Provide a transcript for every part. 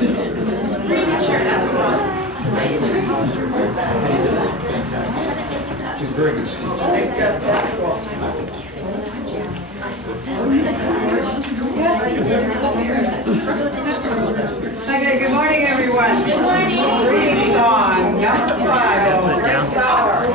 She's very good. Okay, good morning, everyone. Good morning. Reading song number 5, Great Power.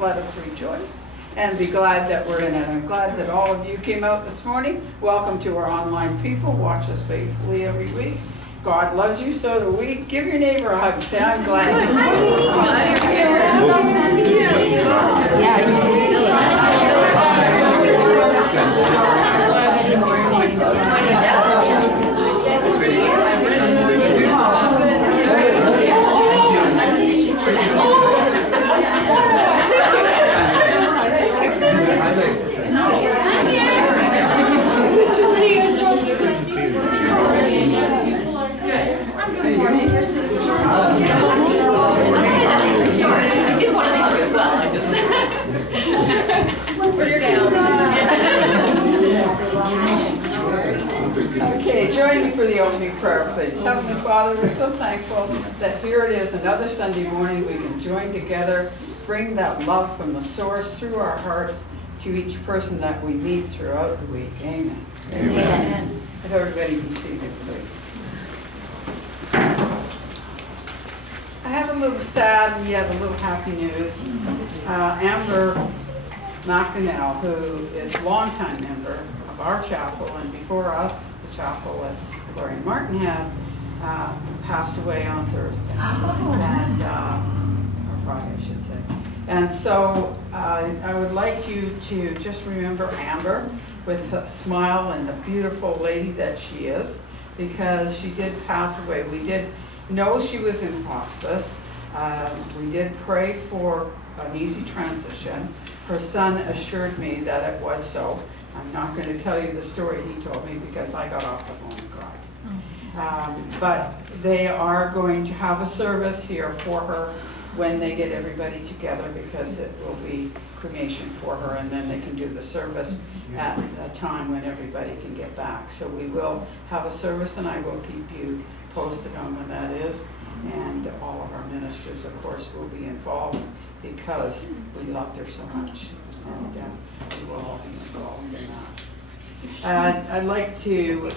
Let us rejoice and be glad that we're in it. I'm glad that all of you came out this morning. Welcome to our online people. Watch us faithfully every week. God loves you, so do we. Give your neighbor a hug and say, I'm glad. Good to see you. Okay, join me for the opening prayer, please. Heavenly Father, we're so thankful that here it is, another Sunday morning. We can join together, bring that love from the source through our hearts to each person that we meet throughout the week. Amen. Amen. Let everybody be seated, please. I have a little sad and yet a little happy news. Amber McDonnell, who is a longtime member of our chapel, and before us, the chapel that Gloria and Martin had, passed away on Thursday, and, or Friday, I should say. And so I would like you to just remember Amber with a smile and the beautiful lady that she is, because she did pass away. We did know she was in hospice. We did pray for an easy transition. Her son assured me that it was so. I'm not going to tell you the story he told me because I got off the phone and cried. But they are going to have a service here for her when they get everybody together, because it will be cremation for her, and then they can do the service at a time when everybody can get back. So we will have a service, and I will keep you posted on when that is. And all of our ministers, of course, will be involved because we loved her so much, and we will all be involved in that. I'd like to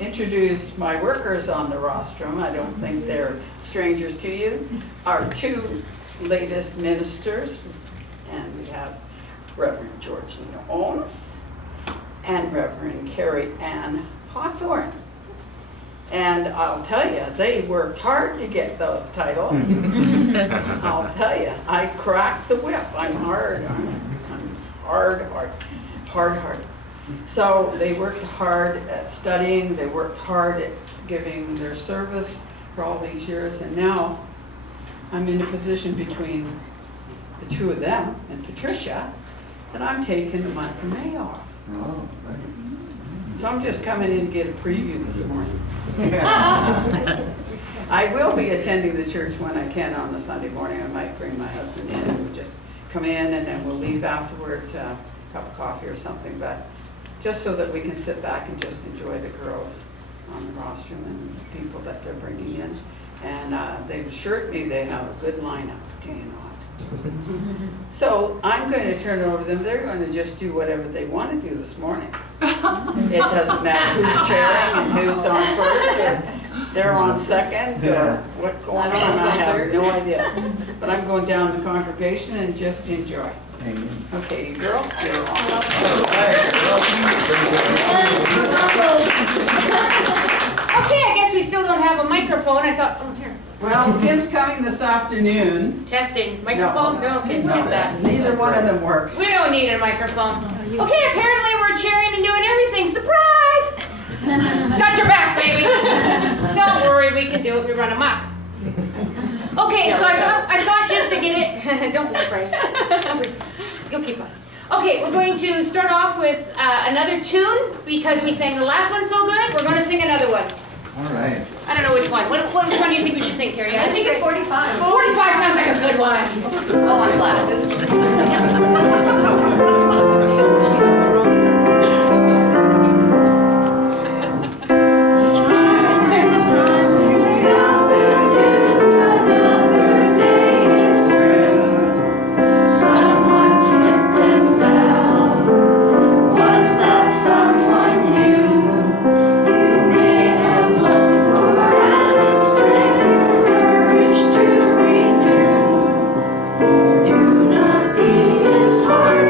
introduce my workers on the rostrum. I don't think they're strangers to you. Our two latest ministers, and we have Reverend Georgina Ohms and Reverend Karie-Anne Hawthorne. And I'll tell you, they worked hard to get those titles. I'll tell you, I cracked the whip. I'm hard. I'm hard. So they worked hard at studying. They worked hard at giving their service for all these years. And now I'm in a position between the two of them and Patricia that I'm taking the month of May off. Oh, right. So I'm just coming in to get a preview this morning. I will be attending the church when I can on the Sunday morning. I might bring my husband in and we'll just come in, and then we'll leave afterwards, a cup of coffee or something, but just so that we can sit back and just enjoy the girls on the rostrum and the people that they're bringing in. And they've assured me they have a good lineup, do you know? So I'm going to turn it over to them. They're going to just do whatever they want to do this morning. It doesn't matter who's chairing and who's on first, or they're on second, or what's going on. I have no idea. But I'm going down the congregation and just enjoy. Okay, you girls, you're on. Okay, I guess we still don't have a microphone. I thought, oh, here. Well, Kim's coming this afternoon. Testing. Microphone? No, okay, forget that. Neither one of them work. We don't need a microphone. Okay, apparently we're cheering and doing everything. Surprise! Got your back, baby. Don't worry, we can do it. We run amok. Okay, so I thought just to get it, don't be afraid. You'll keep on. Okay, we're going to start off with another tune because we sang the last one so good. We're going to sing another one. All right. I don't know which one. Which one do you think we should sing, Karie-Anne? I think it's 45. 45 sounds like a good one. Oh, I'm glad. Do not be disheartened.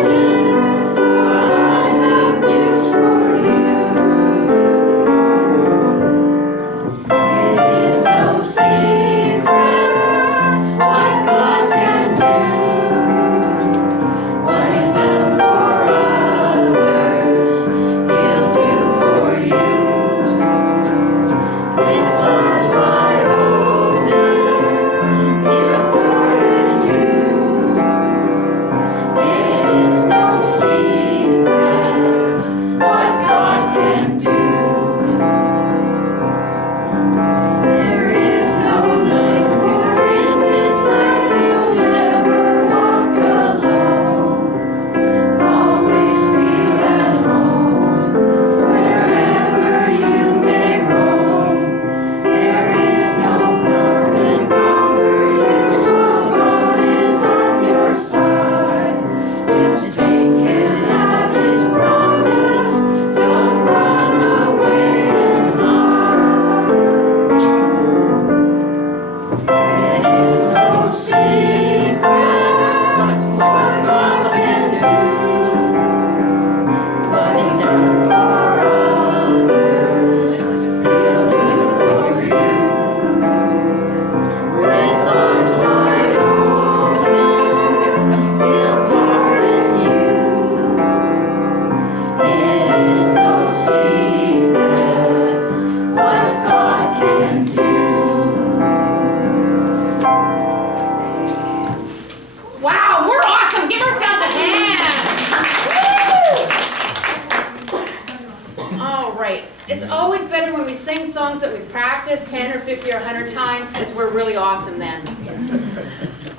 it's always better when we sing songs that we've practiced 10 or 50 or 100 times, because we're really awesome then.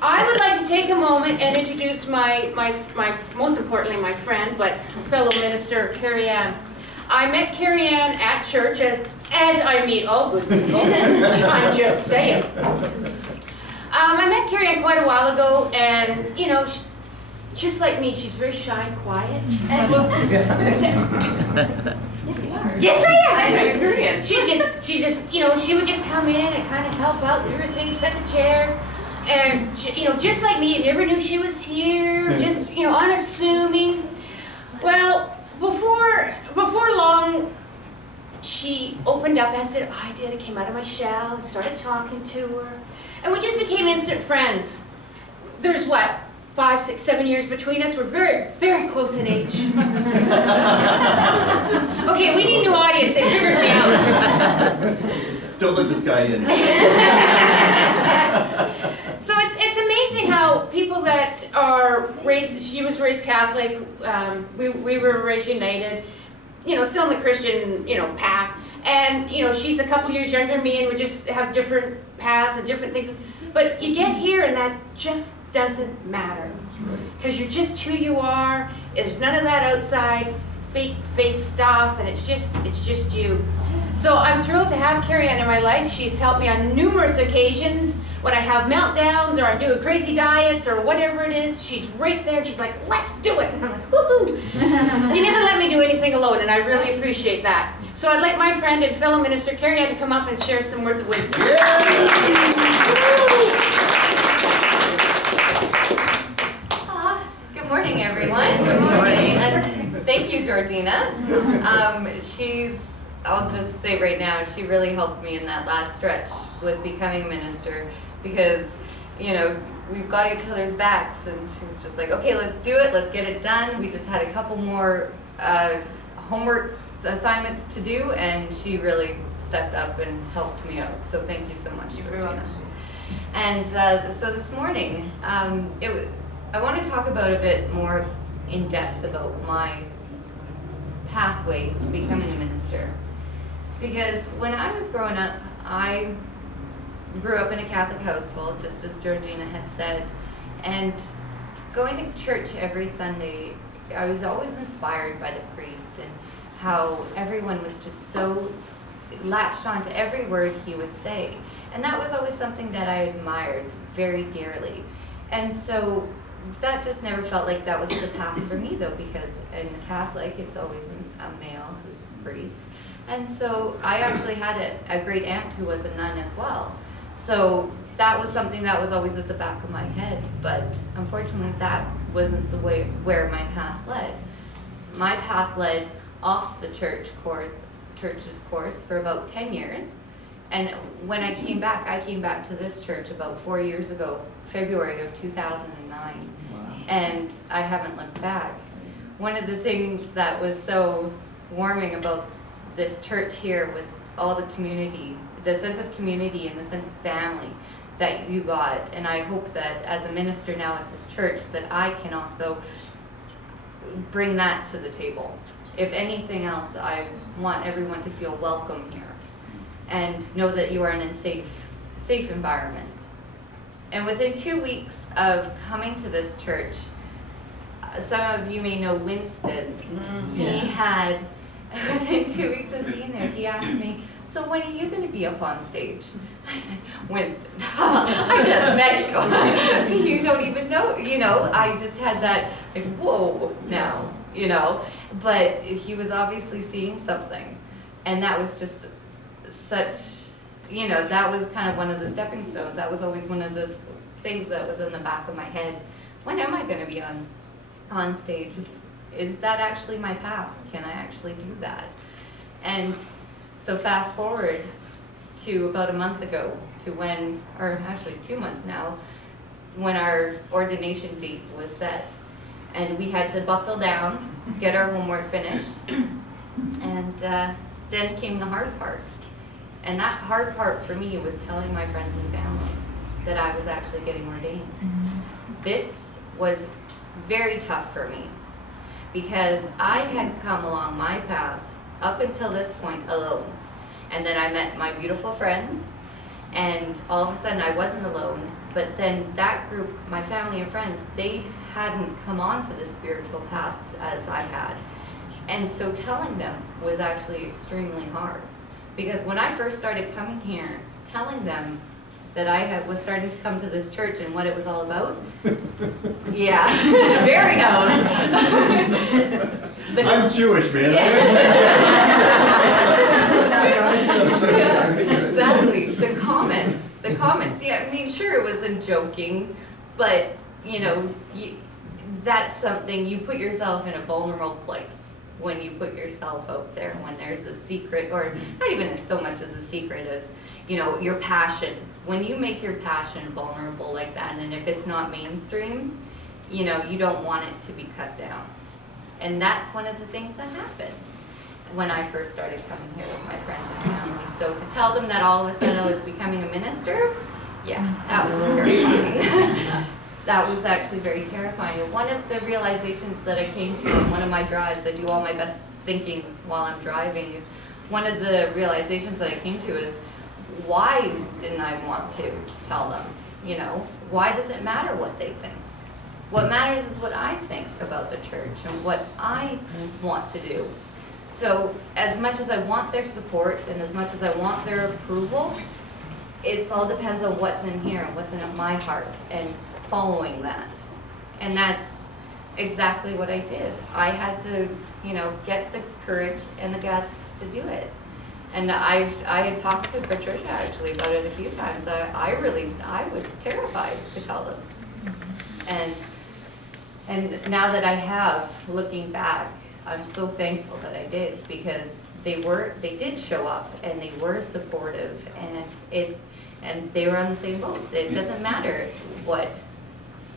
I would like to take a moment and introduce my most importantly, my friend, but fellow minister, Karie-Anne. I met Karie-Anne at church, as I meet all good people. I'm just saying. I met Karie-Anne quite a while ago, and you know, just like me, she's very shy and quiet. Yes, you are. Yes, I am. That's right. agree. She just, you know, she would just come in and kind of help out, do her thing, set the chairs, and you know, just like me, you never knew she was here. Just, you know, unassuming. Well, before long, she opened up, as did I did. I came out of my shell and started talking to her, and we just became instant friends. There's what, 5, 6, 7 years between us. We're very, very close in age. Okay, we need a new audience. They figured me out. Don't let this guy in. So it's amazing how people that are raised, she was raised Catholic, we were raised United, you know, still in the Christian, you know, path. And, you know, she's a couple years younger than me, and we just have different paths and different things. But you get here and that just doesn't matter. Because you're just who you are. There's none of that outside fake face stuff, and it's just you. So I'm thrilled to have Karie-Anne in my life. She's helped me on numerous occasions. When I have meltdowns or I'm doing crazy diets or whatever it is, she's right there. She's like, let's do it. And I'm like, woohoo. You never let me do anything alone, and I really appreciate that. So I'd like my friend and fellow minister Karie-Anne to come up and share some words of wisdom. Good morning, everyone. Good morning. And thank you, Georgina. I'll just say right now, she really helped me in that last stretch with becoming a minister, because, you know, we've got each other's backs, and she was just like, okay, let's do it, let's get it done. We just had a couple more homework assignments to do, and she really stepped up and helped me out. So thank you so much, Georgina. And so this morning, I want to talk about a bit more in depth about my pathway to becoming a minister. Because when I was growing up, I grew up in a Catholic household, just as Georgina had said, and going to church every Sunday, I was always inspired by the priest and how everyone was just so latched onto every word he would say. And that was always something that I admired very dearly. And so that just never felt like that was the path for me, though, because in the Catholic, it's always a male who's a priest. And so I actually had a great aunt who was a nun as well. So that was something that was always at the back of my head. But unfortunately, that wasn't the way where my path led. My path led off the church's course for about 10 years. And when I came back to this church about 4 years ago, February of 2009. Wow. And I haven't looked back. One of the things that was so warming about this church here was all the community, the sense of community and the sense of family that you got. And I hope that as a minister now at this church, that I can also bring that to the table. If anything else, I want everyone to feel welcome here and know that you are in a safe environment. And within 2 weeks of coming to this church, some of you may know Winston. He had, within 2 weeks of being there, he asked me, so when are you going to be up on stage? I said, Winston, I just met you. You don't even know, you know, I just had that, like, whoa, now, you know. But he was obviously seeing something. And that was just such, you know, that was kind of one of the stepping stones. That was always one of the things that was in the back of my head. When am I going to be on stage? Is that actually my path? Can I actually do that? And so fast forward to about a month ago, to when, or actually 2 months now, when our ordination date was set. And we had to buckle down, get our homework finished, and then came the hard part. And that hard part for me was telling my friends and family that I was actually getting ordained. This was very tough for me because I had come along my path up until this point, alone. And then I met my beautiful friends, and all of a sudden I wasn't alone. But then that group, my family and friends, they hadn't come onto the spiritual path as I had. And so telling them was actually extremely hard. Because when I first started coming here, telling them that I was starting to come to this church and what it was all about, yeah, very known. I'm Jewish, man. Exactly, the comments. Yeah, I mean, sure, it wasn't joking, but you know, that's something, you put yourself in a vulnerable place when you put yourself out there, when there's a secret, or not even so much as a secret as, you know, your passion. When you make your passion vulnerable like that, and if it's not mainstream, you know, you don't want it to be cut down. And that's one of the things that happened when I first started coming here with my friends and family. So to tell them that all of a sudden I was becoming a minister, yeah, that was terrifying. That was actually very terrifying. And one of the realizations that I came to on one of my drives, I do all my best thinking while I'm driving, one of the realizations that I came to is, why didn't I want to tell them? You know, why does it matter what they think? What matters is what I think about the church and what I want to do. So as much as I want their support and as much as I want their approval, it all depends on what's in here and what's in my heart and following that. And that's exactly what I did. I had to, you know, get the courage and the guts to do it. And I had talked to Patricia actually about it a few times. I was terrified to tell them. And now that I have, looking back, I'm so thankful that I did, because they did show up and they were supportive, and they were on the same boat. It doesn't matter what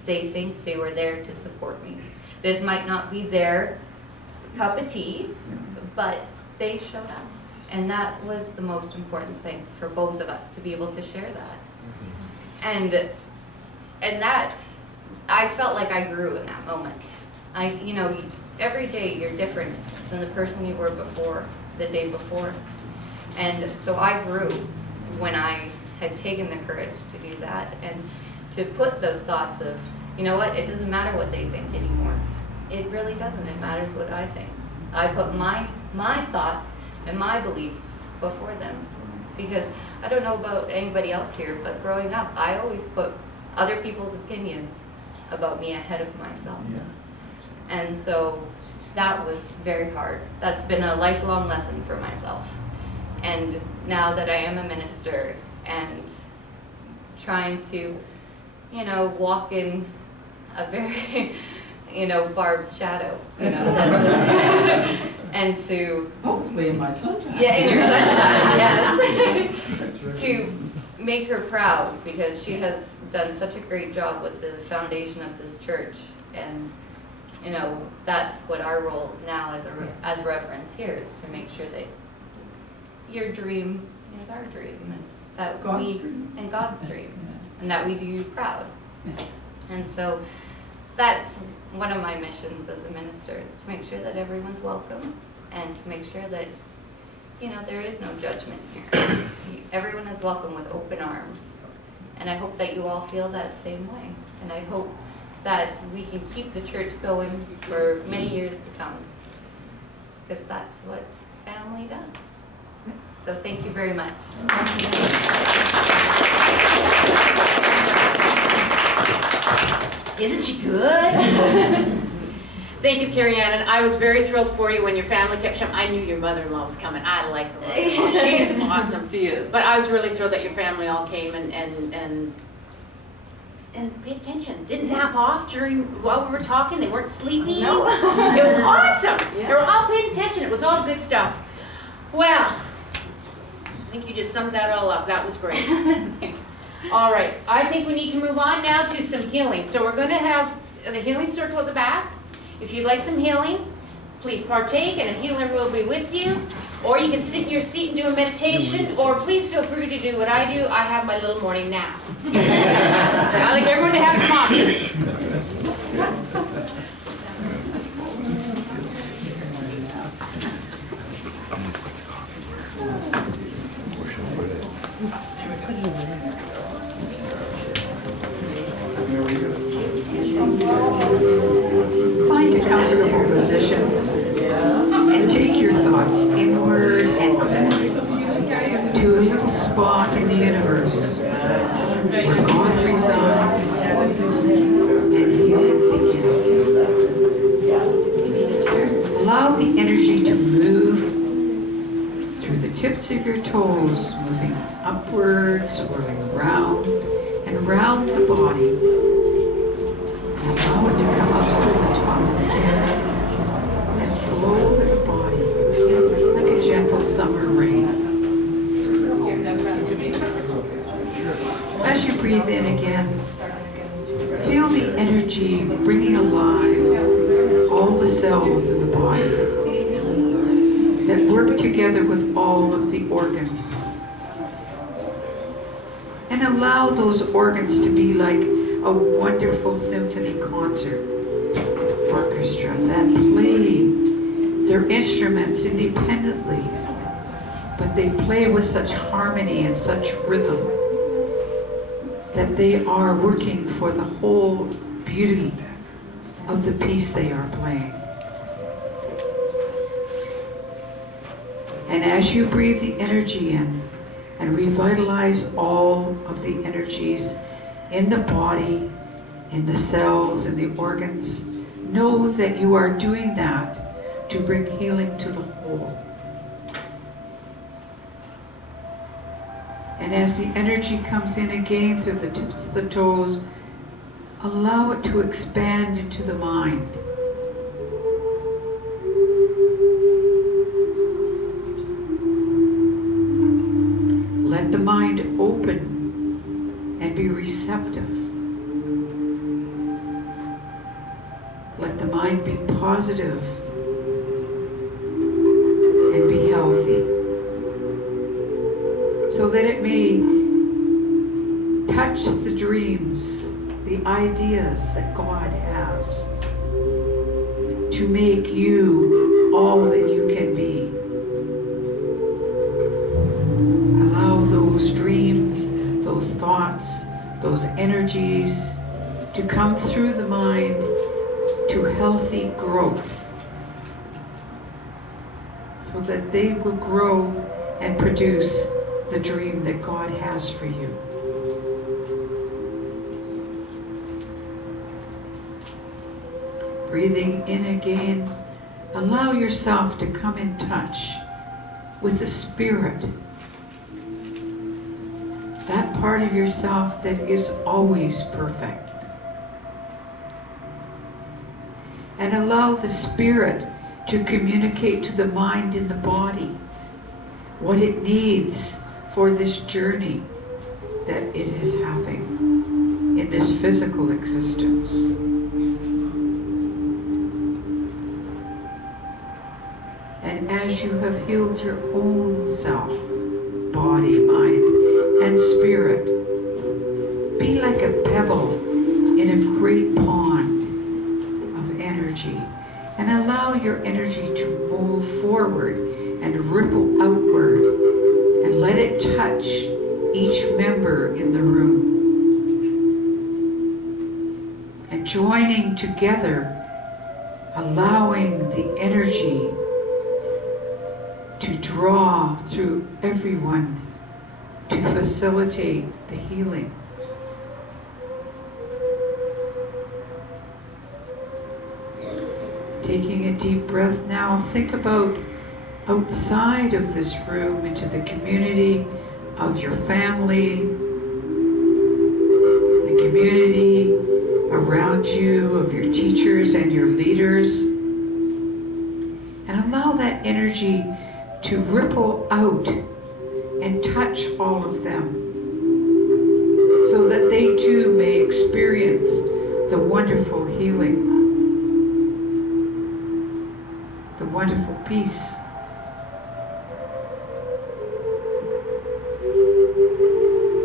they think, they were there to support me. This might not be their cup of tea, but they showed up. And that was the most important thing for both of us, to be able to share that. And that, I felt like I grew in that moment. You know, every day you're different than the person you were before, the day before. And so I grew when I had taken the courage to do that, and to put those thoughts of, you know what, it doesn't matter what they think anymore. It really doesn't. It matters what I think. I put my thoughts and my beliefs before them. Because I don't know about anybody else here, but growing up, I always put other people's opinions about me ahead of myself. Yeah. And so that was very hard. That's been a lifelong lesson for myself. And now that I am a minister and trying to, you know, walk in a very, you know, Barb's shadow, you know, that's and to Hopefully in my sunshine. yeah, in your sunshine, yes. That's right. To make her proud, because she has done such a great job with the foundation of this church, and you know, that's what our role now as reverends here is, to make sure that your dream is our dream, and that God's dream. And God's dream, Yeah. and that we do you proud. Yeah. And so that's one of my missions as a minister, is to make sure that everyone's welcome, and to make sure that, you know, there is no judgment here. Everyone is welcome with open arms. And I hope that you all feel that same way. And I hope that we can keep the church going for many years to come, because that's what family does. So thank you very much. Isn't she good? Thank you, Karie-Anne, and I was very thrilled for you when your family kept showing. I knew your mother-in-law was coming. I like her mother-in-law. She's awesome. She is. But I was really thrilled that your family all came and paid attention. Didn't nap off while we were talking. They weren't sleepy. No. It was awesome. Yeah. They were all paying attention. It was all good stuff. Well, I think you just summed that all up. That was great. All right. I think we need to move on now to some healing. So we're going to have the healing circle at the back. If you'd like some healing, please partake, and a healer will be with you. Or you can sit in your seat and do a meditation, or please feel free to do what I do. I have my little morning nap. I like everyone to have some options. source, where God resides, and healing begins. Allow the energy to move through the tips of your toes, moving upwards, swirling around and around the body. Allow it to come up through the top of the head and flow over the body like a gentle summer rain. As you breathe in again, feel the energy bringing alive all the cells in the body that work together with all of the organs. And allow those organs to be like a wonderful symphony concert orchestra that play their instruments independently, but they play with such harmony and such rhythm that they are working for the whole beauty of the piece they are playing. And as you breathe the energy in and revitalize all of the energies in the body, in the cells, in the organs, know that you are doing that to bring healing to the whole. And as the energy comes in again through the tips of the toes, allow it to expand into the mind. Let the mind open and be receptive. Let the mind be positive and be healthy, so that it may touch the dreams, the ideas that God has to make you all that you can be. Allow those dreams, those thoughts, those energies to come through the mind to healthy growth, so that they will grow and produce the dream that God has for you. Breathing in again, allow yourself to come in touch with the spirit, that part of yourself that is always perfect. And allow the spirit to communicate to the mind and the body what it needs for this journey that it is having in this physical existence. And as you have healed your own self, body, mind, and spirit, be like a pebble in a great pond of energy, and allow your energy to move forward and ripple outward, and let it touch each member in the room. And joining together, allowing the energy to draw through everyone to facilitate the healing. Taking a deep breath now, think about outside of this room into the community of your family, the community around you of your teachers and your leaders, and allow that energy to ripple out and touch all of them, so that they too may experience the wonderful healing, the wonderful peace.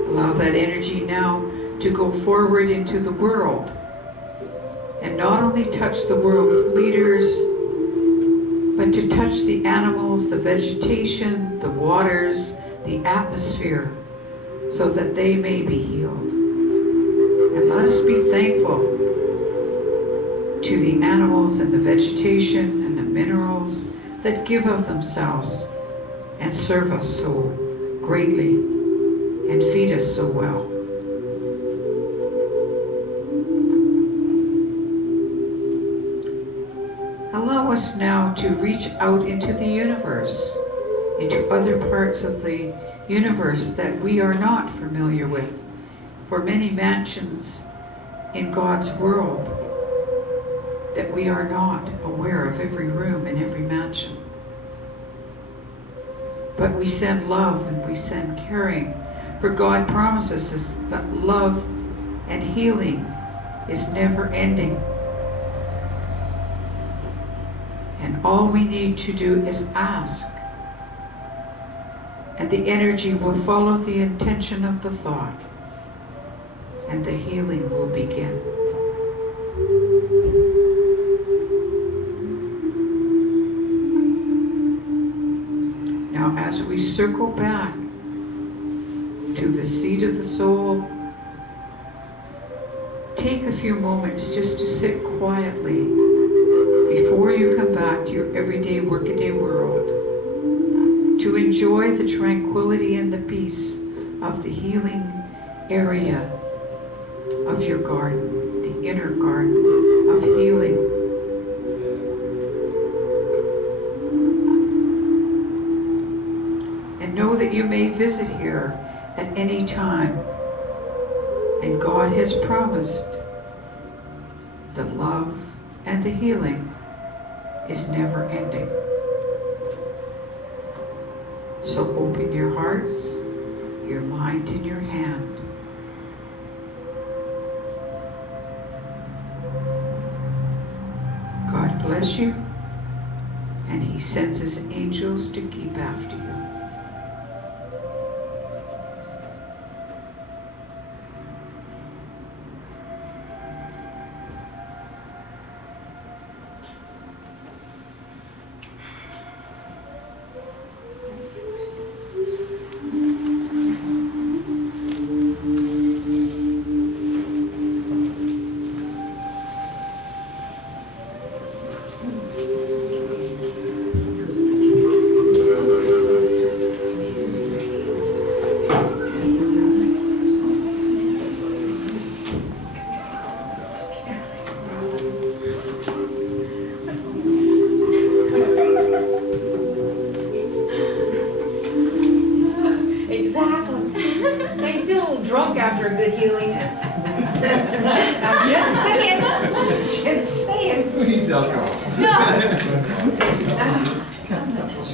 Allow that energy now to go forward into the world, and not only touch the world's leaders, but to touch the animals, the vegetation, the waters, the atmosphere, so that they may be healed. And let us be thankful to the animals and the vegetation and the minerals that give of themselves and serve us so greatly and feed us so well. Allow us now to reach out into the universe, into other parts of the universe that we are not familiar with, for many mansions in God's world that we are not aware of every room in every mansion. But we send love and we send caring, for God promises us that love and healing is never ending. And all we need to do is ask, and the energy will follow the intention of the thought, and the healing will begin. Now, as we circle back to the seat of the soul, take a few moments just to sit quietly before you come back to your everyday workaday world, to enjoy the tranquility and the peace of the healing area of your garden, the inner garden of healing. And know that you may visit here at any time, and God has promised the love and the healing is never ending. So open your hearts, your mind, and your hand. God bless you, and He sends His angels to keep after you.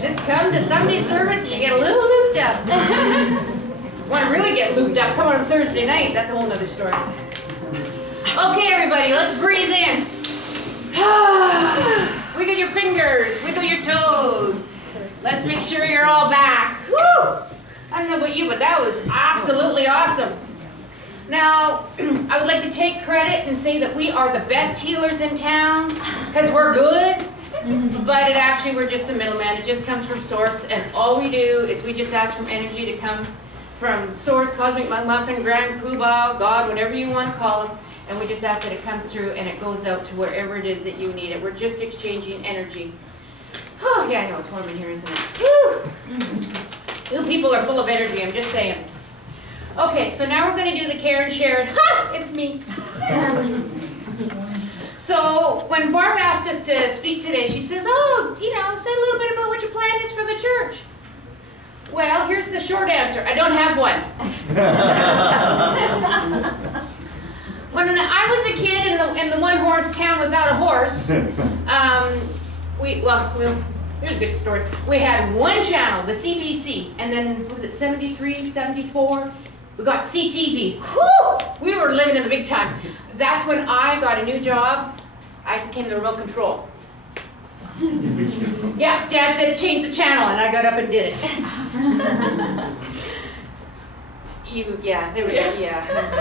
Just come to Sunday service and you get a little looped up. Want to really get looped up? Come on Thursday night. That's a whole nother story. Okay, everybody, let's breathe in. Wiggle your fingers, wiggle your toes. Let's make sure you're all back. Woo! I don't know about you, but that was absolutely awesome. Now, I would like to take credit and say that we are the best healers in town because we're good. But actually we're just the middleman. It just comes from Source, and all we do is we just ask for energy to come from Source, Cosmic McMuffin, Grand Poobah, God, whatever you want to call him, and we just ask that it comes through and it goes out to wherever it is that you need it. We're just exchanging energy. Oh, yeah, I know it's warm in here, isn't it? Woo! You people are full of energy, I'm just saying. Okay, so now we're going to do the care and share. Ha! It's me. So when Barb asked us to speak today, she says, oh, say a little bit about what your plan is for the church. Well, here's the short answer. I don't have one. When I was a kid in the one-horse town without a horse, here's a good story. We had one channel, the CBC, and then, what was it, 73, 74? We got CTV. Whew! We were living in the big time. That's when I got a new job. I became the remote control. Yeah, Dad said change the channel, and I got up and did it.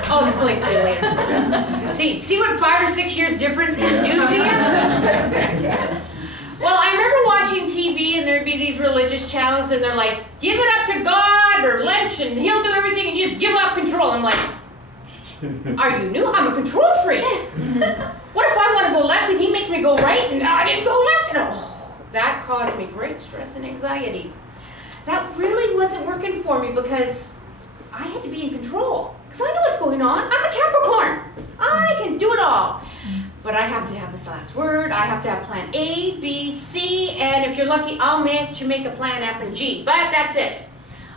I'll explain to you later. See what 5 or 6 years difference can do to you? Well, I remember watching TV, and there'd be these religious channels, and they're like, give it up to God, or lunch, and He'll do everything, and you just give up control. I'm like, are you new? I'm a control freak. What if I want to go left, and He makes me go right, and I didn't go left? And that caused me great stress and anxiety. That really wasn't working for me because I had to be in control because I know what's going on. I'm a Capricorn. I can do it all. But I have to have this last word. I have to have plan A, B, C, and if you're lucky, I'll make a plan F and G. But that's it.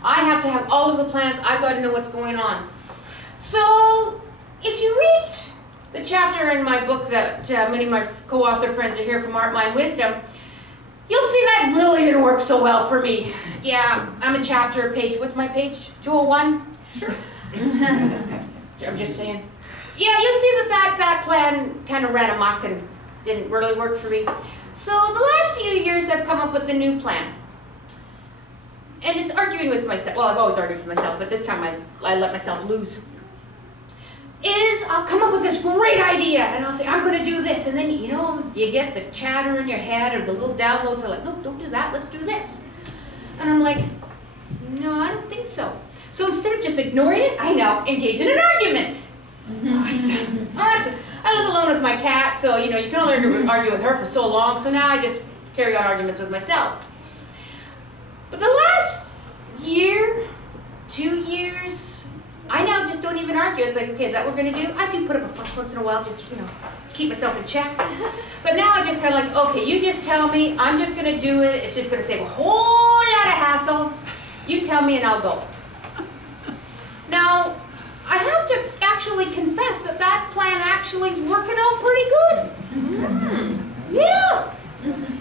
I have to have all of the plans. I've got to know what's going on. So if you read the chapter in my book that many of my co-author friends are here from Art, Mind, Wisdom, you'll see that really didn't work so well for me. Yeah, I'm a chapter page. What's my page? 201? Sure. I'm just saying. Yeah, you'll see that plan kind of ran amok and didn't really work for me. So the last few years I've come up with a new plan. And it's arguing with myself. Well, I've always argued with myself, but this time I let myself lose. I'll come up with this great idea and I'll say, I'm going to do this. And then, you know, you get the chatter in your head or the little downloads are like, no, don't do that, let's do this. And I'm like, no, I don't think so. So instead of just ignoring it, I now engage in an argument. Awesome. Awesome. I live alone with my cat, so, you know, you can only argue with her for so long, so now I just carry on arguments with myself. But the last year, 2 years, I now just don't even argue. It's like, okay, is that what we're going to do? I do put up a fuss once in a while, just, you know, to keep myself in check. But now I just kind of like, okay, you just tell me, I'm just going to do it. It's just going to save a whole lot of hassle. You tell me and I'll go. Now, I have to actually confess that that plan actually is working out pretty good. Yeah.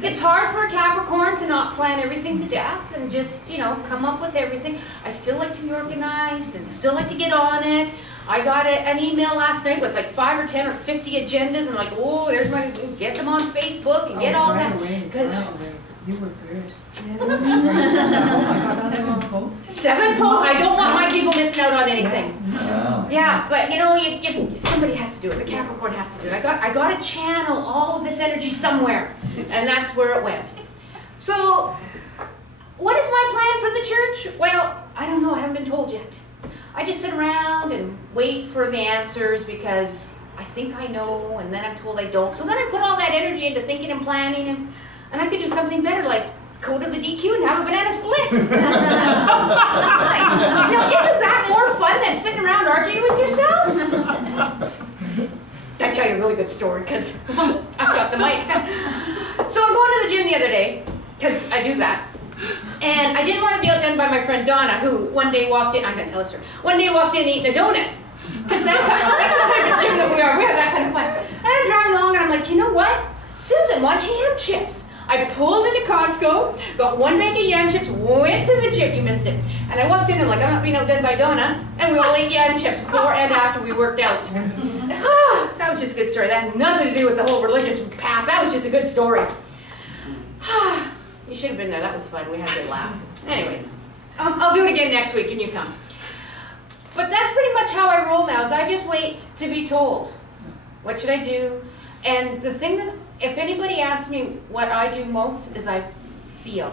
It's hard for a Capricorn to not plan everything to death and just, you know, come up with everything. I still like to be organized and still like to get on it. I got an email last night with like 5 or 10 or 50 agendas. And I'm like, oh, there's my, get them on Facebook and get all that. You were good. Oh my God, 7 posts? 7 posts? I don't want my people missing out on anything. Wow. Yeah, but you know, somebody has to do it. The Capricorn has to do it. I got to channel all of this energy somewhere, and that's where it went. So, what is my plan for the church? Well, I don't know. I haven't been told yet. I just sit around and wait for the answers because I think I know, and then I'm told I don't. So then I put all that energy into thinking and planning, and I could do something better, like go to the DQ and have a banana split. Now, isn't that more fun than sitting around arguing with yourself? I'll tell you a really good story, because I've got the mic. So I'm going to the gym the other day, because I do that. And I didn't want to be outdone by my friend Donna, who one day walked in, I'm going to tell this story, one day walked in eating a donut. Because that's the type of gym that we are. We have that kind of fun. And I'm driving along and I'm like, you know what? Susan wants yam chips. I pulled into Costco, got 1 bag of yam chips, went to the gym, you missed it. And I walked in and I'm like, I'm not being outdone by Donna. And we all ate yam chips before and after we worked out. That was just a good story. That had nothing to do with the whole religious path. That was just a good story. You should have been there. That was fun. We had a good laugh. Anyways, I'll do it again next week and you come. But that's pretty much how I roll now, is I just wait to be told. What should I do? And the thing that, if anybody asks me what I do most, is I feel.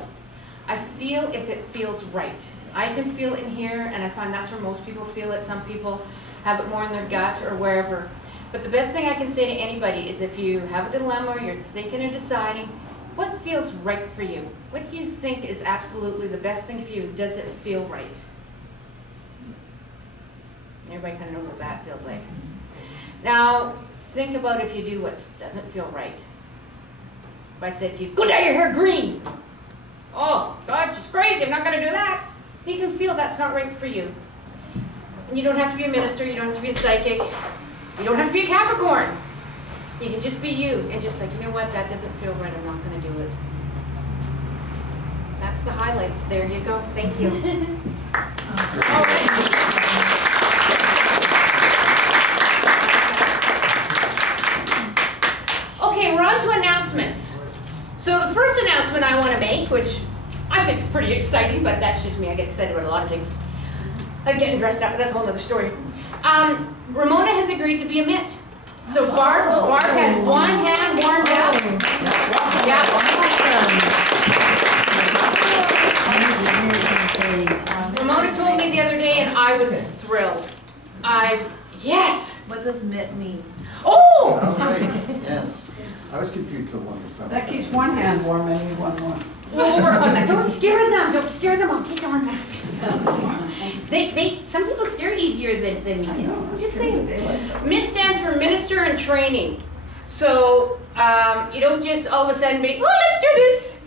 I feel if it feels right. I can feel it in here, and I find that's where most people feel it. Some people have it more in their gut or wherever. But the best thing I can say to anybody is if you have a dilemma, or you're thinking and deciding, what feels right for you? What do you think is absolutely the best thing for you? Does it feel right? Everybody kind of knows what that feels like. Now, think about if you do what doesn't feel right. If I said to you, go dye your hair green. Oh, God, she's crazy. I'm not going to do that. You can feel that's not right for you. And you don't have to be a minister. You don't have to be a psychic. You don't have to be a Capricorn. You can just be you and just like, you know what, that doesn't feel right. I'm not going to do it. That's the highlights. There you go. Thank you. All right. Okay, we're on to announcements. So the first announcement I want to make, which I think is pretty exciting, but that's just me. I get excited about a lot of things. Like getting dressed up, but that's a whole other story. Ramona has agreed to be a Mitt. So Barb has one hand warmed up. Yeah. Ramona told me the other day, and I was thrilled. Yes. What does Mitt mean? Oh! Oh, great. Yes. I was confused for one. That keeps one hand warm and you one more. We'll work on that. Don't scare them. Don't scare them. I'll get on that. Some people honest, they're easier than you think. I'm just saying. MIT stands for Minister in Training. So you don't just all of a sudden be, oh, let's do this.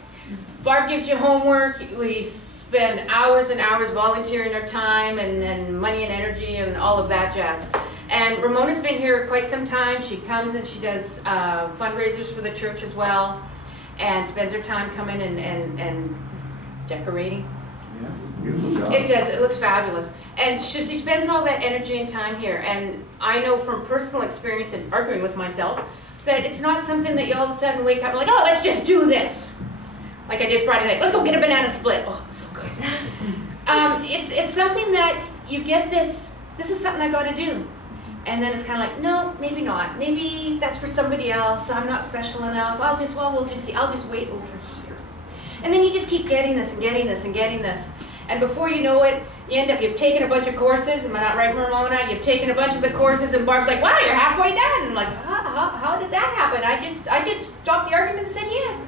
Barb gives you homework. We spend hours and hours volunteering our time and money and energy and all of that jazz. And Ramona's been here quite some time. She comes and she does fundraisers for the church as well, and spends her time coming and decorating. Yeah, beautiful job. It does. It looks fabulous. And she spends all that energy and time here. And I know from personal experience and arguing with myself that it's not something that you all of a sudden wake up and like, oh, let's just do this. Like I did Friday night. Let's go get a banana split. Oh, so good. It's something that you get this is something I got to do. And then it's kind of like, no, maybe not. Maybe that's for somebody else. I'm not special enough. We'll just see. I'll just wait over here. And then you just keep getting this and getting this and getting this. And before you know it, you've taken a bunch of courses. Am I not right, Ramona? You've taken a bunch of the courses, and Barb's like, wow, you're halfway done. And I'm like, how did that happen? I just stopped the argument and said yes.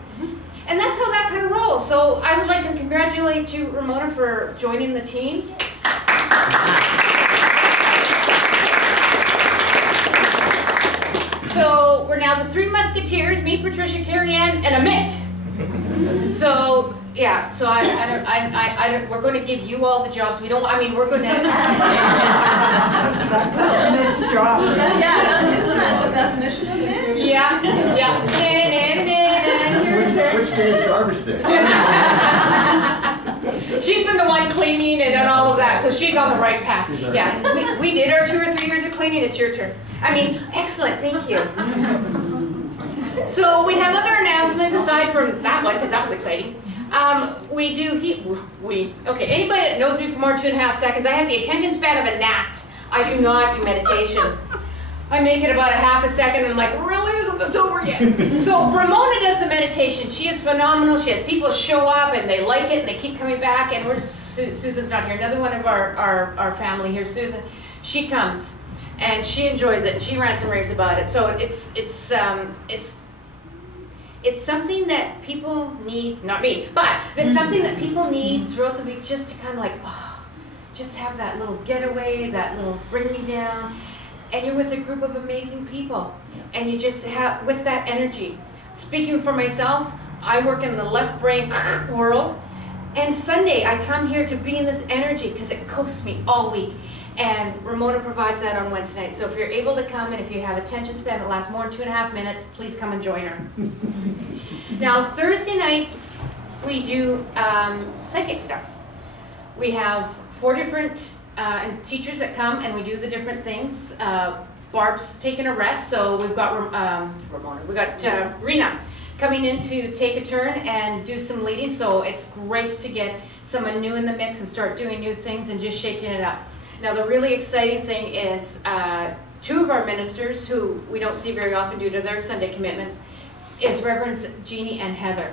And that's how that kind of rolls. So I would like to congratulate you, Ramona, for joining the team. So we're now the three musketeers, me, Patricia, Karie-Anne, and Amit. So yeah, so we're going to give you all the jobs. We're going to. Amit's job. Isn't that the definition of it? Yeah. Which day is Jarvis Day? She's been the one cleaning and all of that, so she's on the right path. Yeah, we did our 2 or 3 years of cleaning. It's your turn. Excellent, thank you. So we have other announcements aside from that one, because that was exciting. Okay, anybody that knows me for more than 2.5 seconds, I have the attention span of a gnat. I do not do meditation. I make it about a half a second and I'm like, really, isn't this over yet? So Ramona does the meditation. She is phenomenal. She has people show up and they like it and they keep coming back. And Susan's not here. Another one of our family here, Susan, she comes and she enjoys it. She rants and raves about it. So it's something that people need, not me, but it's something that people need throughout the week just to kind of like, just have that little getaway, that little bring me down. And you're with a group of amazing people. And you just have, with that energy. Speaking for myself, I work in the left brain world. And Sunday, I come here to be in this energy because it coasts me all week. And Ramona provides that on Wednesday night. So if you're able to come and if you have attention span that lasts more than 2.5 minutes, please come and join her. Now, Thursday nights, we do psychic stuff. We have 4 different teachers that come and we do the different things. Barb's taking a rest, so we've got Ramona. We got Rena coming in to take a turn and do some leading. So it's great to get someone new in the mix and start doing new things and just shaking it up. Now the really exciting thing is 2 of our ministers, who we don't see very often due to their Sunday commitments, is Reverends Jeannie and Heather.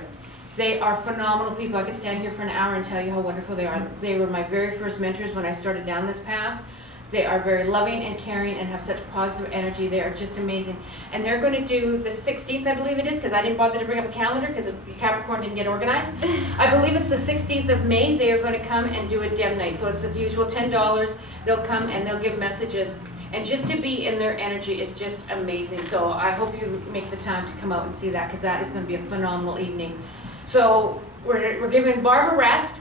They are phenomenal people. I could stand here for an hour and tell you how wonderful they are. They were my very first mentors when I started down this path. They are very loving and caring and have such positive energy. They are just amazing. And they're going to do the 16th, I believe it is, because I didn't bother to bring up a calendar because the Capricorn didn't get organized. I believe it's the 16th of May. They are going to come and do a dim night. So it's the usual $10. They'll come and they'll give messages. And just to be in their energy is just amazing. So I hope you make the time to come out and see that, because that is going to be a phenomenal evening. So we're giving Barb a rest.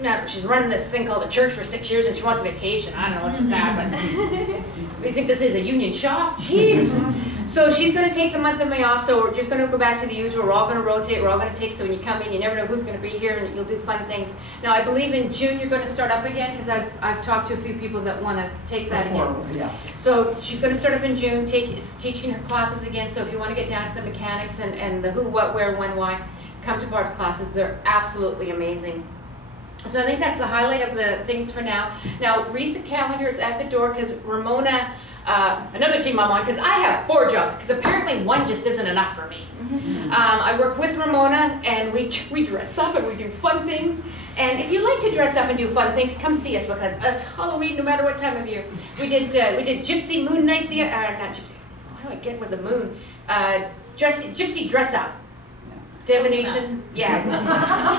Now, she's running this thing called a church for 6 years and she wants a vacation. I don't know what's with that, but we think this is a union shop. Jeez. So she's going to take the month of May off, so we're just going to go back to the usual. We're all going to rotate. We're all going to take, so when you come in, you never know who's going to be here and you'll do fun things. Now, I believe in June you're going to start up again, because I've talked to a few people that want to take that again. Yeah. So she's going to start up in June, teaching her classes again. So if you want to get down to the mechanics and the who, what, where, when, why, come to Barb's classes. They're absolutely amazing. So I think that's the highlight of the things for now. Now, read the calendar. It's at the door, because Ramona, another team I'm on, because I have 4 jobs, because apparently 1 just isn't enough for me. I work with Ramona, and we dress up and we do fun things. And if you like to dress up and do fun things, come see us, because it's Halloween no matter what time of year. We did Gypsy Moon Night, not Gypsy, how do I get with the moon? Gypsy Dress Up. divination, yeah.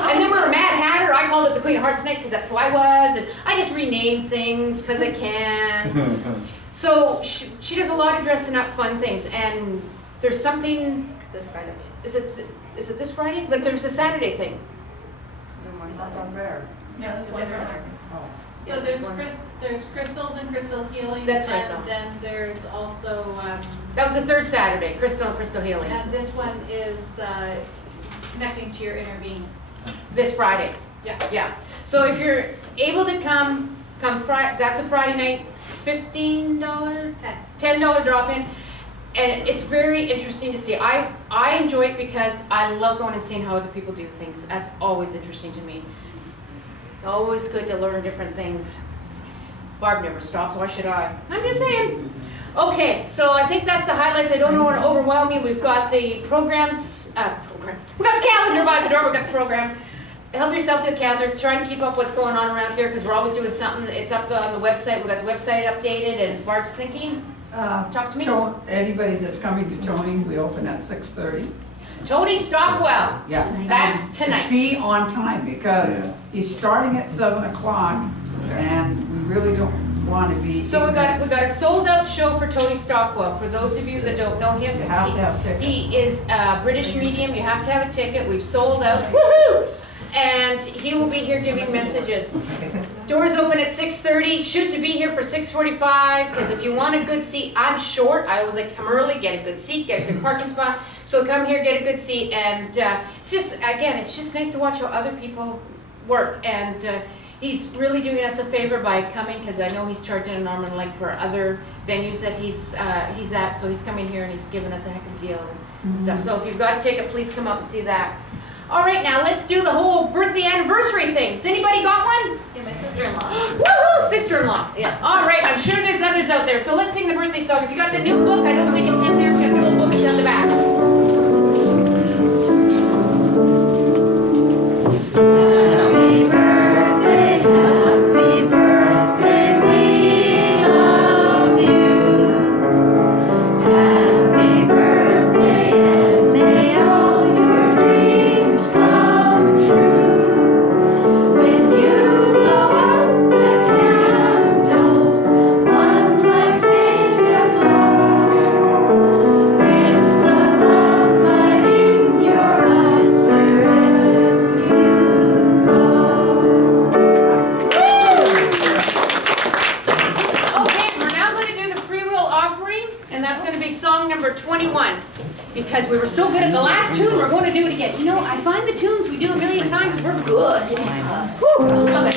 And then we were Mad Hatter. I called it the Queen of Hearts night because that's who I was, and I just rename things because I can. So she does a lot of dressing up fun things, and there's something. This Friday. Is it this Friday? But there's a Saturday thing. No more Not Saturdays. there. Yeah, there's one there. So there's crystals and crystal healing. That's what I saw. And then there's also, That was the third Saturday, Crystal and Crystal Healing. and this one is connecting to your inner being. This Friday. Yeah. Yeah. So if you're able to come Friday. That's a Friday night. $15, $10 drop-in. And it's very interesting to see. I enjoy it because I love going and seeing how other people do things. That's always interesting to me. Always good to learn different things. Barb never stops, why should I? I'm just saying. Okay, so I think that's the highlights. I don't want to overwhelm you. We've got the programs, we got the calendar by the door, we got the program. Help yourself to the calendar, trying to keep up what's going on around here because we're always doing something. It's up on the website, we got the website updated, and Barb's thinking. Talk to me. Anybody that's coming to Tony, we open at 6:30. Tony Stockwell. Yes. That's tonight. Be on time because he's starting at 7 o'clock and we really don't want to be. So we got a sold out show for Tony Stockwell. For those of you that don't know him, You have to have tickets. he is a British medium. You have to have a ticket. We've sold out. Woohoo! And he will be here giving messages. Doors open at 6:30. Shoot to be here for 6:45 because if you want a good seat, I'm short. I always like to come early, get a good seat, get a good parking spot. So come here, get a good seat, and it's just nice to watch how other people work. And he's really doing us a favor by coming because I know he's charging an arm and a leg for other venues that he's at. So he's coming here and he's giving us a heck of a deal and stuff. So if you've got a ticket, please come out and see that. All right, now let's do the whole birthday anniversary thing. Has anybody got one? Yeah, my sister-in-law. Woohoo, sister-in-law. Yeah. All right, I'm sure there's others out there. So let's sing the birthday song. If you got the new book, I don't think it's in there. If you got the old book, it's on the back. Happy birthday, happy birthday, we love you. Happy birthday, and may all your dreams come true. When you blow out the candles, one life stays apart. It's the love light in your eyes wherever you go. Okay, we're now going to do the free will offering, and that's going to be song number 21. Because we were so good at the last tune, we're going to do it again. You know, I find the tunes we do a million times, we're good. Whew, I love it.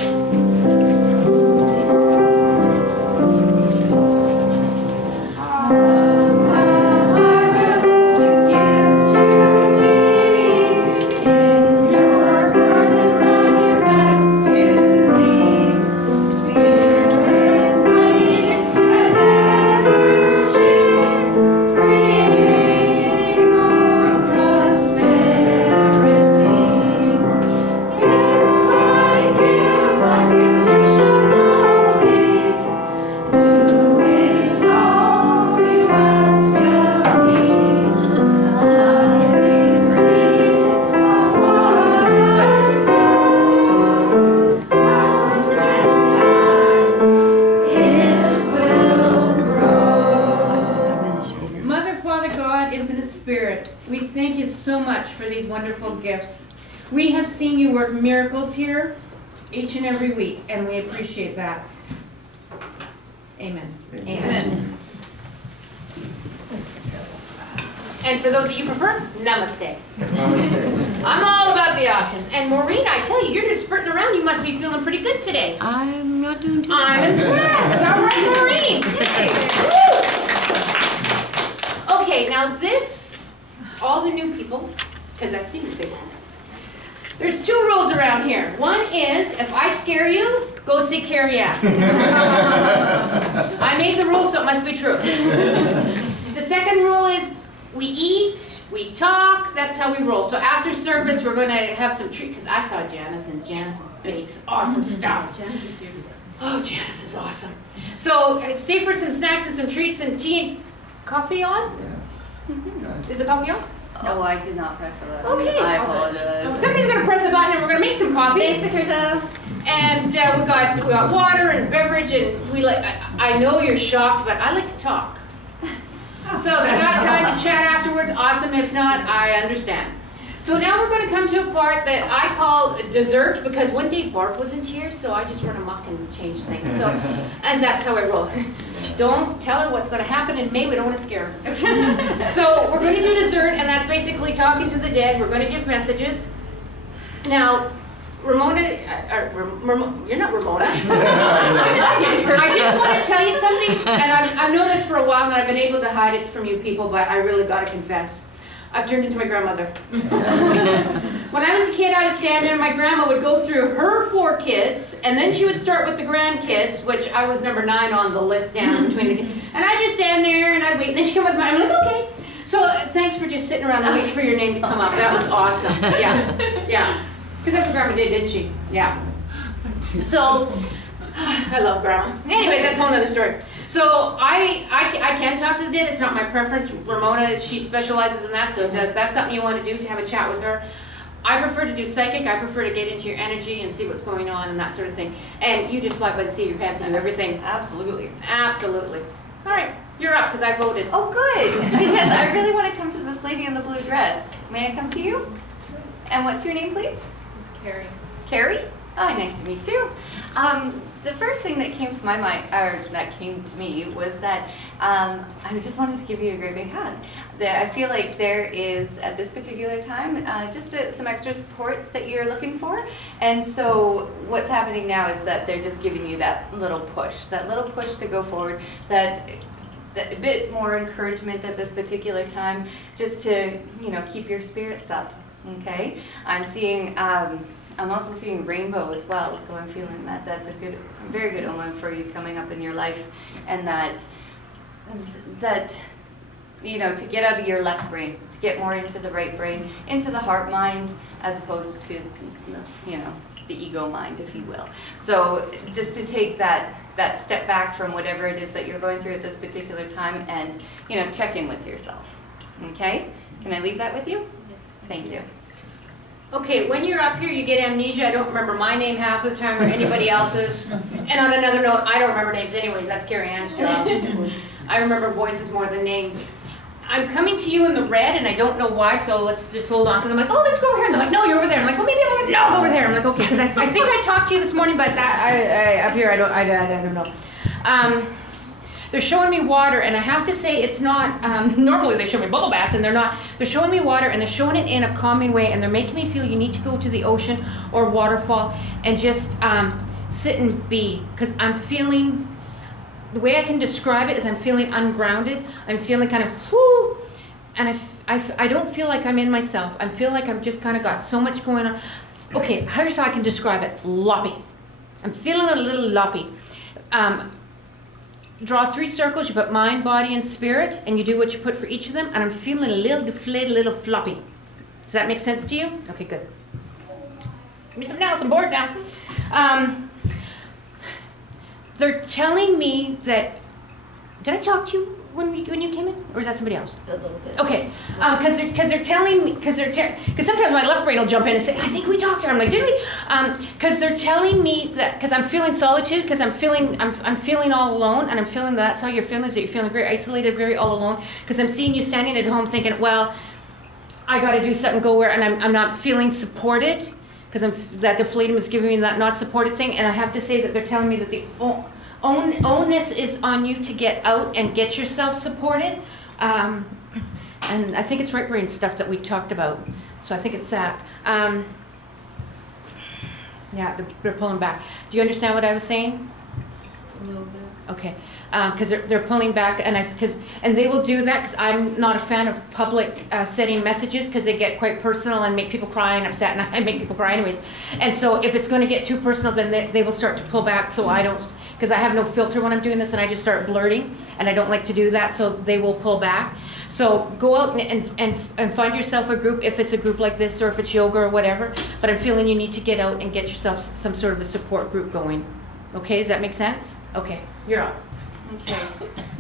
Harvest to give to me, in your garden I give back to thee. Spirit mighty and energy, creating more prosperity. If I give unconditionally, doing all you ask of me, I receive of what I sow. 100 times it will grow. Mother, Father, God, Infinite Spirit, we thank you so much for these wonderful gifts. We have seen you work miracles here each and every week, and we appreciate that. Amen. Amen. And for those of you who prefer, namaste. I'm all about the options. And Maureen, I tell you, you're just spurting around. You must be feeling pretty good today. I'm not doing too I'm impressed. All right, Maureen. Woo! Okay, now this, all the new people, because I see the faces. There's 2 rules around here. One is, if I scare you, go see Karie-Anne. I made the rule, so it must be true. The second rule is, we eat, we talk, that's how we roll. So after service, we're going to have some treat, because I saw Janice, and Janice bakes awesome stuff. Janice is here today. Oh, Janice is awesome. So stay for some snacks and some treats and tea and coffee on? Yes. Is the coffee on? Oh, I did not press the button. Okay. I apologize. Somebody's gonna press the button and we're gonna make some coffee. Thanks, Patricia. And we got water and beverage, and we like. I know you're shocked, but I like to talk. So if you got time to chat afterwards, awesome. If not, I understand. So now we're going to come to a part that I call dessert, because one day Bart wasn't here, so I just run amok and change things. So, and that's how I roll. Don't tell her what's going to happen in May. We don't want to scare her. So we're going to do dessert, and that's basically talking to the dead. We're going to give messages. Now, Ramona, you're not Ramona. I just want to tell you something, and I've known this for a while, and I've been able to hide it from you people, but I really got to confess. I've turned into my grandmother. When I was a kid, I would stand there and my grandma would go through her 4 kids, and then she would start with the grandkids, which I was number 9 on the list down between the kids. And I'd just stand there and I'd wait, and then she'd come with mine. I'm like, okay. So thanks for just sitting around and waiting for your name to come up. That was awesome. Yeah, yeah. Because that's what Grandma did, didn't she? Yeah. So, I love Grandma. Anyways, that's a whole other story. So I can talk to the dead. It's not my preference. Ramona, she specializes in that. So if that's something you want to do, have a chat with her. I prefer to do psychic. I prefer to get into your energy and see what's going on and that sort of thing. And you just fly by the seat of your pants and do everything. Absolutely. Absolutely. All right, you're up because I voted. Oh, good. Because I really want to come to this lady in the blue dress. May I come to you? And what's your name, please? It's Karie. Karie? Oh, nice to meet you. The first thing that came to my mind, or that came to me, was that I just wanted to give you a great big hug. I feel like there is, at this particular time, just some extra support that you're looking for. And so what's happening now is that they're just giving you that little push to go forward, that a bit more encouragement at this particular time, just to, keep your spirits up, okay? I'm also seeing rainbow as well, so I'm feeling that that's a very good omen for you coming up in your life, and that to get out of your left brain, to get more into the right brain, into the heart mind, as opposed to the ego mind, if you will. So just to take that step back from whatever it is that you're going through at this particular time, and check in with yourself. Okay? Can I leave that with you? Yes. Thank you. Okay, when you're up here, you get amnesia. I don't remember my name half of the time or anybody else's. And on another note, I don't remember names anyways. That's Karie-Anne's job. I remember voices more than names. I'm coming to you in the red, and I don't know why, so let's just hold on. Because I'm like, oh, let's go over here. And they're like, no, you're over there. I'm like, well, maybe I'm over there. No, I'm over there. I'm like, okay, because I think I talked to you this morning, but up here, I don't know. They're showing me water, and I have to say it's not, normally they show me bubble baths, and they're not. They're showing me water, and they're showing it in a calming way, and they're making me feel you need to go to the ocean or waterfall and just sit and be, because I'm feeling, the way I can describe it is I'm feeling ungrounded. I'm feeling kind of, whoo, and I don't feel like I'm in myself. I feel like I'm just kind of got so much going on. Okay, here's how I can describe it, loppy. I'm feeling a little loppy. Draw 3 circles, you put mind, body, and spirit, and you do what you put for each of them, and I'm feeling a little deflated, a little floppy. Does that make sense to you? Okay, good. Give me something else, I'm bored now. They're telling me that, did I talk to you when you came in, or is that somebody else? A little bit. Okay, because they're telling me, because sometimes my left brain will jump in and say, I think we talked to her. I'm like, did we? Because they're telling me that, because I'm feeling solitude, because I'm feeling all alone, and I'm feeling that's how you're feeling, is that you're feeling very isolated, very all alone, because I'm seeing you standing at home thinking, well, I got to do something, go where, and I'm not feeling supported, because that deflatum is giving me that not supported thing, and I have to say that they're telling me that the onus is on you to get out and get yourself supported. And I think it's right brain stuff that we talked about. So I think it's that. Yeah, they're pulling back. Do you understand what I was saying? A little bit. Okay, because they're pulling back, and they will do that because I'm not a fan of public setting messages, because they get quite personal and make people cry and upset, and I make people cry anyways. And so if it's going to get too personal, then they will start to pull back. So I don't, because I have no filter when I'm doing this, and I just start blurting, and I don't like to do that. So they will pull back. So go out and find yourself a group, if it's a group like this or if it's yoga or whatever. But I'm feeling you need to get out and get yourself some sort of a support group going. Okay, does that make sense? Okay, you're up. Okay.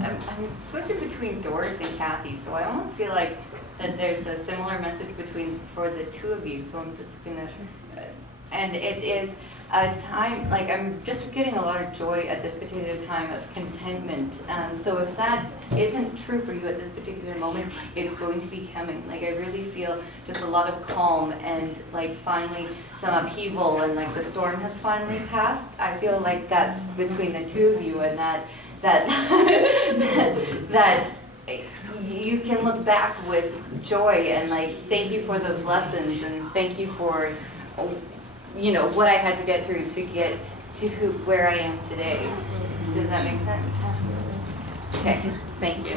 I'm switching between Doris and Kathy, so I almost feel like that there's a similar message for the two of you. So I'm just gonna, and it is a time, like I'm just getting a lot of joy at this particular time of contentment. So if that isn't true for you at this particular moment, it's going to be coming. Like I really feel just a lot of calm and like finally some upheaval, and like the storm has finally passed. I feel like that's between the two of you, and that you can look back with joy and like thank you for those lessons, and thank you for what I had to get through to get to where I am today. Does that make sense? Okay, thank you.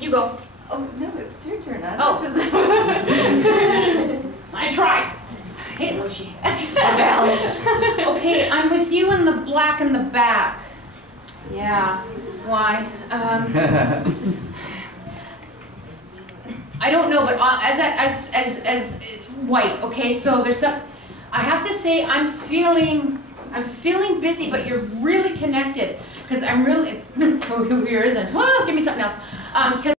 You go. Oh no, it's your turn. I tried. Hit it, Lucy. Okay, I'm with you in the black in the back. Yeah. Why? I don't know, but as white. Okay, so there's some. I have to say, I'm feeling busy, but you're really connected because I'm really. Who here isn't? Oh, give me something else. Because